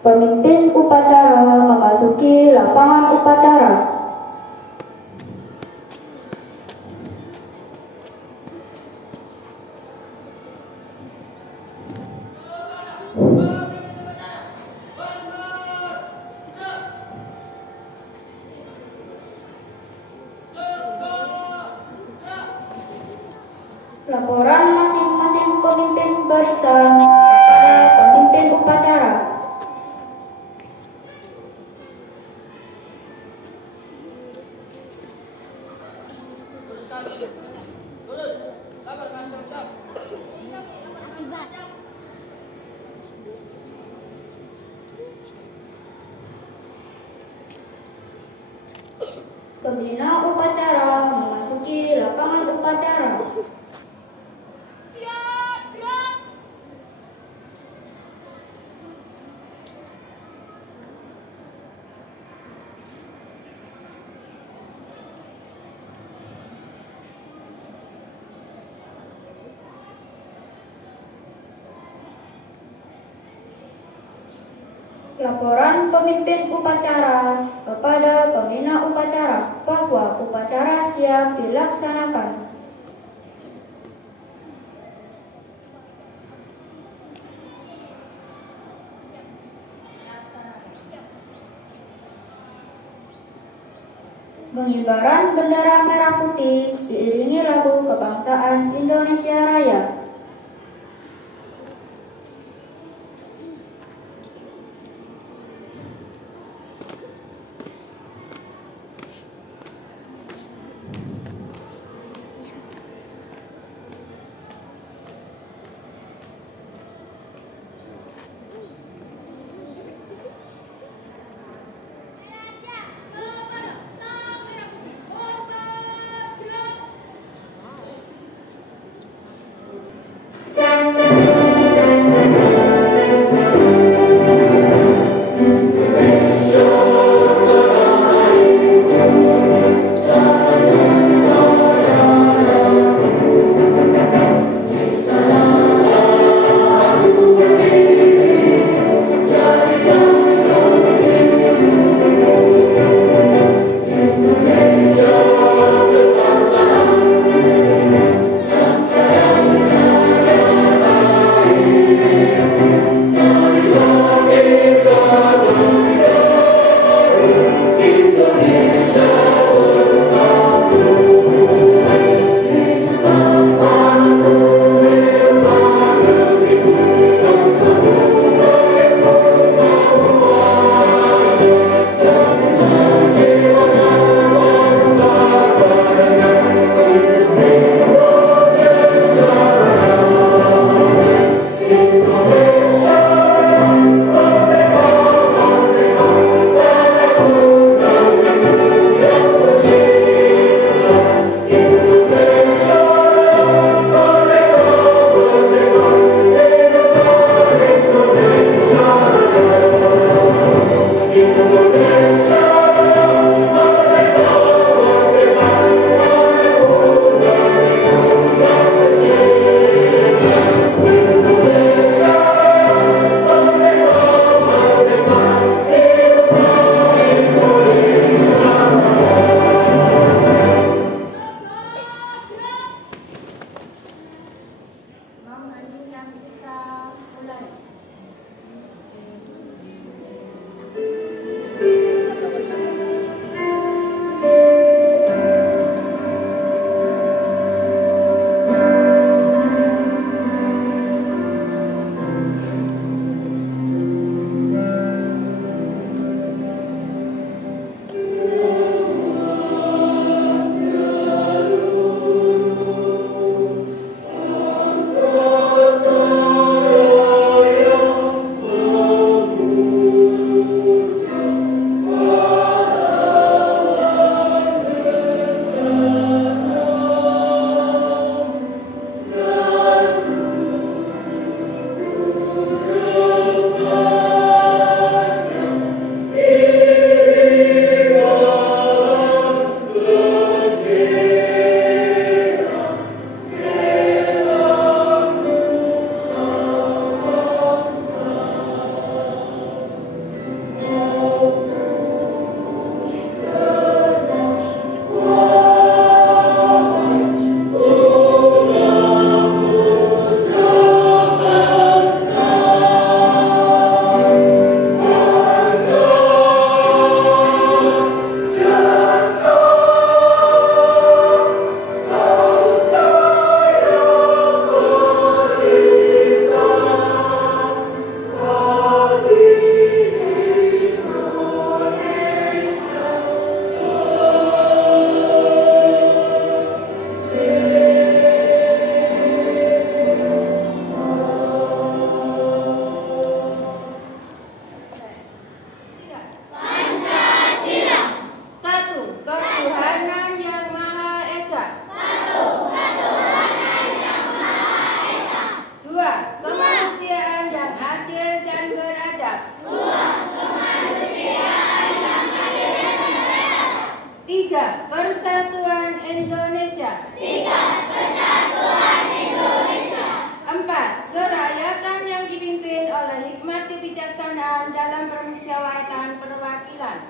Pemimpin upacara memasuki lapangan upacara. Laporan masing-masing pemimpin barisan kepada pemimpin upacara. Pembina upacara memasuki lapangan upacara. Laporan pemimpin upacara kepada pembina upacara bahwa upacara siap dilaksanakan. Pengibaran bendera merah putih diiringi lagu kebangsaan Indonesia Raya. kebijaksanaan dalam permusyawaratan perwakilan.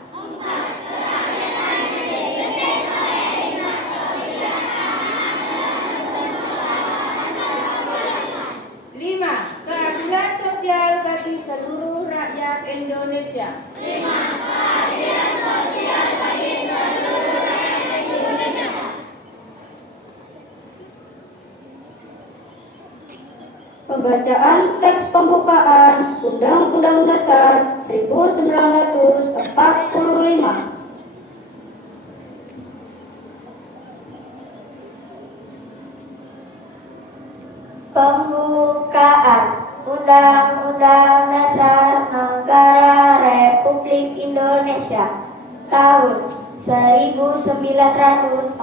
5. Keadilan sosial bagi seluruh rakyat Indonesia. Pembacaan teks pembukaan Undang-Undang Dasar 1945. Pembukaan Undang-Undang Dasar Negara Republik Indonesia tahun 1945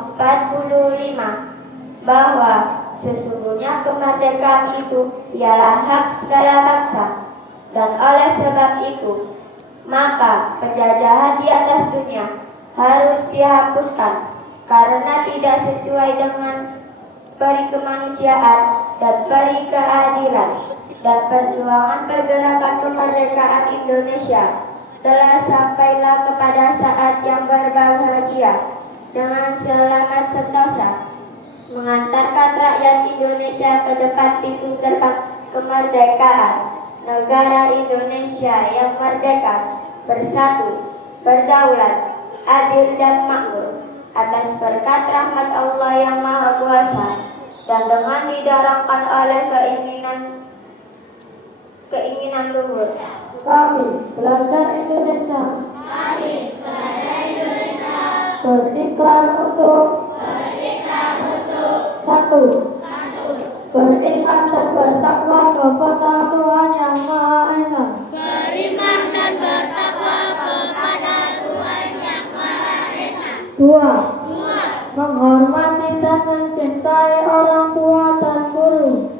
bahwa sesungguhnya kemerdekaan itu ialah hak segala bangsa, dan oleh sebab itu maka penjajahan di atas dunia harus dihapuskan karena tidak sesuai dengan peri kemanusiaan dan peri keadilan, dan perjuangan pergerakan kemerdekaan Indonesia telah sampailah kepada saat yang berbahagia dengan selamat sentosa mengantarkan rakyat Indonesia ke depan pintu gerbang kemerdekaan negara Indonesia yang merdeka, bersatu, berdaulat, adil dan makmur atas berkat rahmat Allah yang Maha Kuasa, dan dengan didorongkan oleh keinginan luhur Kami, Pelajar Indonesia, berikrar untuk satu, beriman dan bertakwa kepada Tuhan Yang Maha Esa. Dua, menghormati dan mencintai orang tua dan guru.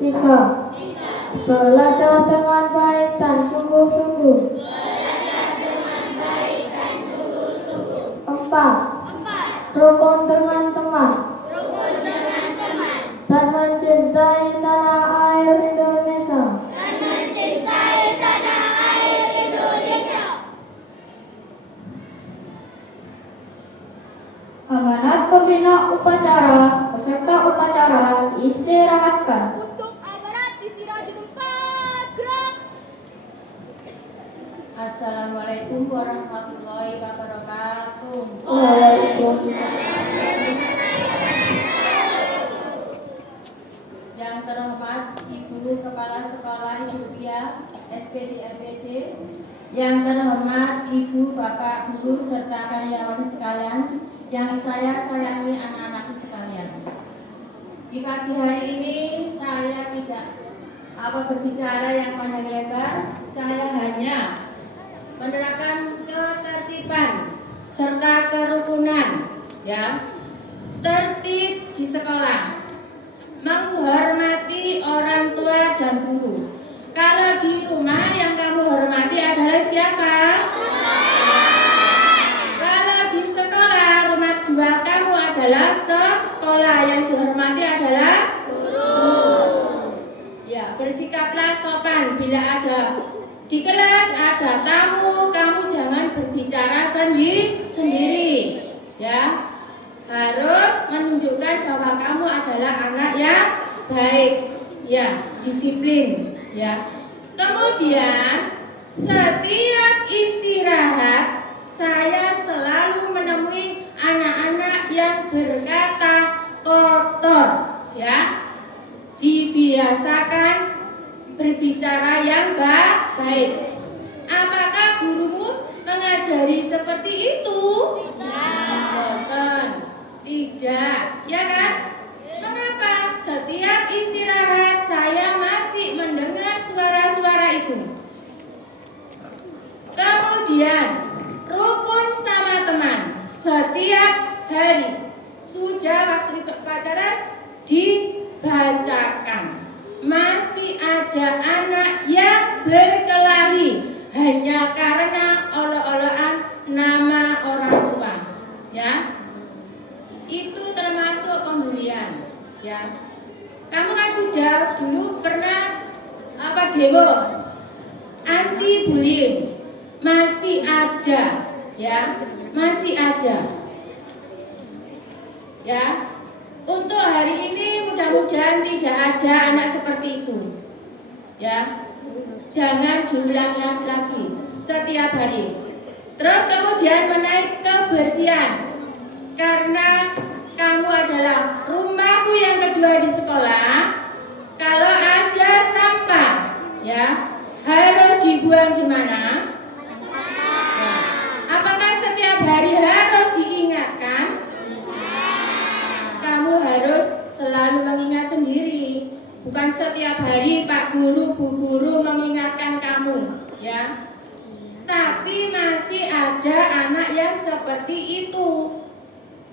Tiga, belajar dengan baik dan sungguh-sungguh. Empat, rukun dengan teman dan mencintai tanah air Indonesia. Amanat pembina upacara peserta upacara diistirahatkan. Untuk amanat istirahat di tempat, gerak. Assalamualaikum warahmatullahi wabarakatuh. Yang terhormat Ibu Kepala Sekolah Ibu Pia, SPD MPD. Yang terhormat Ibu, Bapak, Guru, serta karyawan sekalian yang saya sayangi, anak-anakku sekalian. Di pagi hari ini saya tidak berbicara yang panjang lebar. Saya hanya menerapkan ketertiban serta kerukunan, tertib di sekolah, menghormati orang tua dan guru. Kalau di rumah yang kamu hormati adalah siapa? Kalau di sekolah, rumah dua kamu adalah sekolah, yang dihormati adalah guru. Ya, bersikaplah sopan bila ada di kelas ada tamu, kamu jangan berbicara sendiri, ya. Harus menunjukkan bahwa kamu adalah anak yang baik, ya, disiplin, ya. Kemudian setiap istirahat saya selalu menemui anak-anak yang berkata kotor, ya. Dibiasakan berbicara yang baik. Apakah gurumu mengajari seperti itu? Tidak, ya kan? Kenapa? Setiap istirahat saya masih mendengar suara-suara itu. Kemudian rukun sama teman setiap hari. Sudah waktu upacara dibacakan. Masih ada anak yang berkelahi hanya karena olok-olokan nama orang tua, ya. Itu termasuk pembulian, ya. demo anti bullying masih ada, ya, masih ada. Ya, untuk hari ini mudah-mudahan tidak ada anak seperti itu. Ya, jangan diulangi lagi setiap hari. Terus kemudian menaik kebersihan, karena kamu adalah rumahmu yang kedua di sekolah. Kalau ada sampah, ya, harus dibuang di mana? Ya. Apakah setiap hari harus diingatkan? Kamu harus selalu mengingat sendiri, bukan setiap hari Pak Guru, Bu Guru mengingatkan kamu, ya. Tapi masih ada anak yang seperti itu.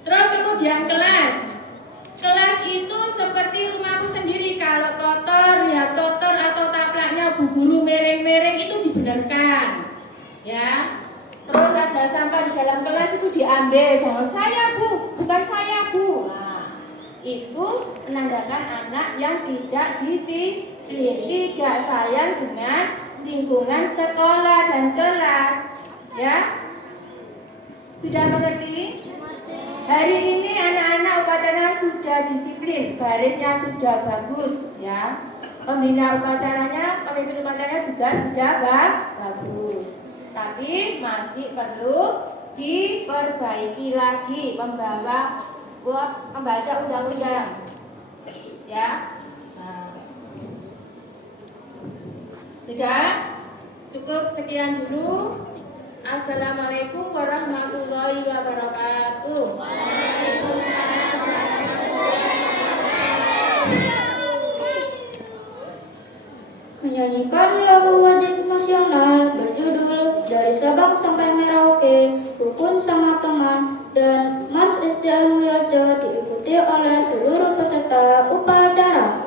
Terus kemudian kelas itu seperti rumahku sendiri. Kalau kotor, ya kotor, atau taplaknya Bu Guru mereng-mereng itu dibenarkan, ya. Terus ada sampah di dalam kelas itu diambil, jangan saya Bu, bukan saya Bu. Nah, itu menandakan anak yang tidak disiplin, tidak sayang dengan lingkungan sekolah dan kelas, ya. Sudah mengerti? Hari ini anak-anak upacara sudah disiplin, barisnya sudah bagus, ya. Pembina upacaranya, pemimpin upacaranya juga sudah bagus. Tapi masih perlu diperbaiki lagi, membaca undang-undang, ya. Nah, sudah cukup sekian dulu. Assalamualaikum warahmatullahi wabarakatuh. Menyanyikan lagu wajib nasional berjudul Dari Sabang Sampai Merauke, Rukun Sama Teman, dan Mars SD Almuarjo diikuti oleh seluruh peserta upacara.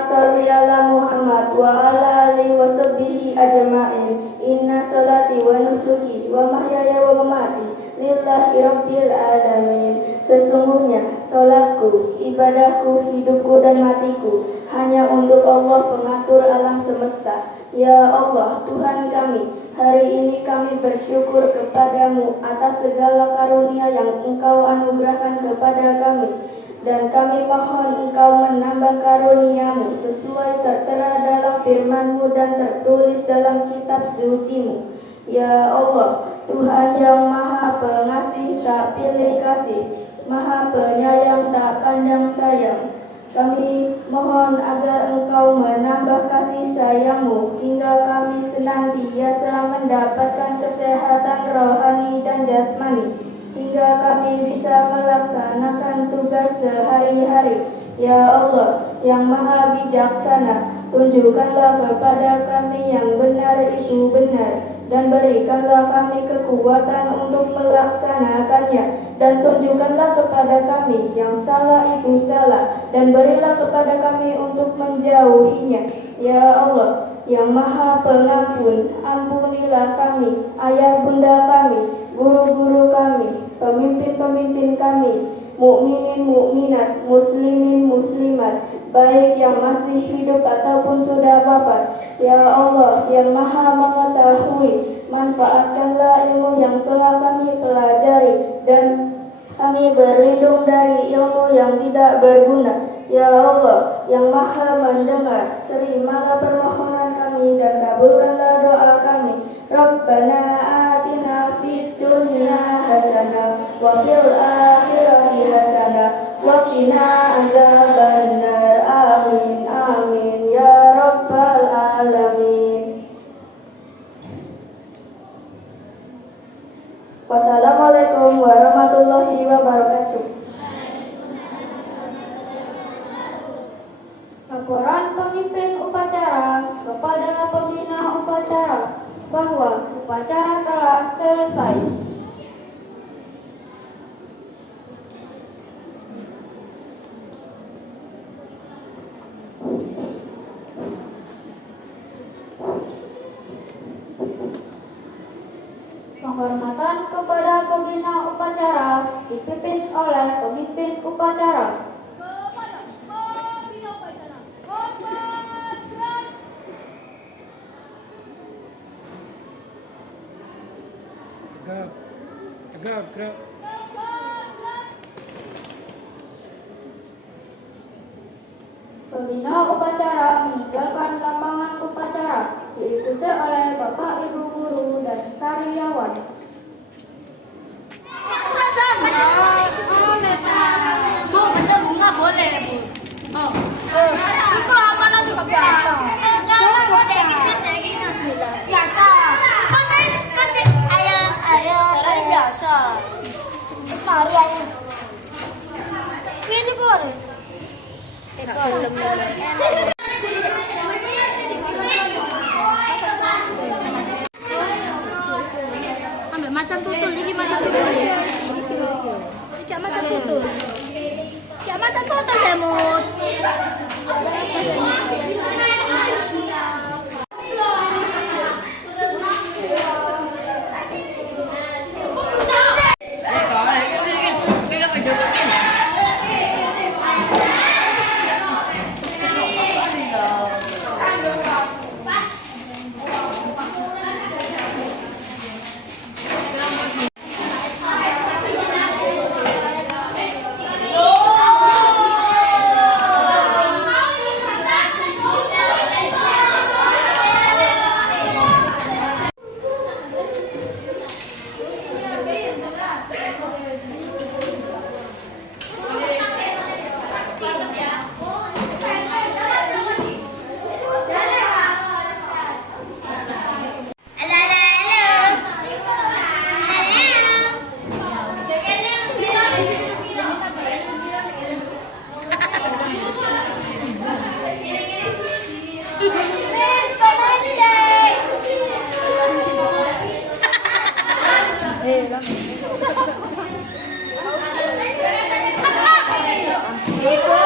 sholli ala Muhammad wa ala alihi wa sahbihi ajma'in. Inna sholati wa nusuki wa mahyaya wa mamati lillahi rabbil alamin. Sesungguhnya sholatku, ibadahku, hidupku dan matiku hanya untuk Allah pengatur alam semesta. Ya Allah, Tuhan kami, hari ini kami bersyukur kepadamu atas segala karunia yang Engkau anugerahkan kepada kami. Dan kami mohon Engkau menambah karuniamu sesuai tertera dalam firman-Mu dan tertulis dalam kitab suci-Mu. Ya Allah, Tuhan yang Maha Pengasih tak pilih kasih, Maha Penyayang tak pandang sayang. Kami mohon agar Engkau menambah kasih sayang-Mu hingga kami senantiasa mendapatkan kesehatan rohani dan jasmani, hingga kami bisa melaksanakan tugas sehari-hari. Ya Allah yang Maha Bijaksana, tunjukkanlah kepada kami yang benar itu benar, dan berikanlah kami kekuatan untuk melaksanakannya, dan tunjukkanlah kepada kami yang salah itu salah, dan berilah kepada kami untuk menjauhinya. Ya Allah yang Maha Pengampun, ampunilah kami, ayah bunda kami, guru-guru kami, pemimpin-pemimpin kami, mukminin mukminat, muslimin muslimat, baik yang masih hidup ataupun sudah wafat. Ya Allah yang Maha Mengetahui, manfaatkanlah ilmu yang telah kami pelajari, dan kami berlindung dari ilmu yang tidak berguna. Ya Allah yang Maha Mendengar, terimalah permohonan kami dan kabulkanlah doa kami. Rabbana atina fid dunya hasanah wa fil akhirati hasanah wa qina adzabannar. Amin amin ya rabbal alamin. Wassalamualaikum warahmatullahi wabarakatuh. Laporan pemimpin upacara kepada pembina upacara bahwa upacara telah selesai. Penghormatan kepada pembina upacara dipimpin oleh pemimpin upacara. Tegak. Pembina upacara meninggalkan lapangan upacara, diikuti oleh Bapak Ibu guru dan karyawan. Bu, benda bunga boleh, Bu. Oh. Itu aman aja kok biasa. Enggak, kok biasa. Kan ayo biasa. Mari ayo. Ini boleh. Ambil macan tutul, ini macan tutul. Cak macan tutul. Cak macan tutul semut. Itu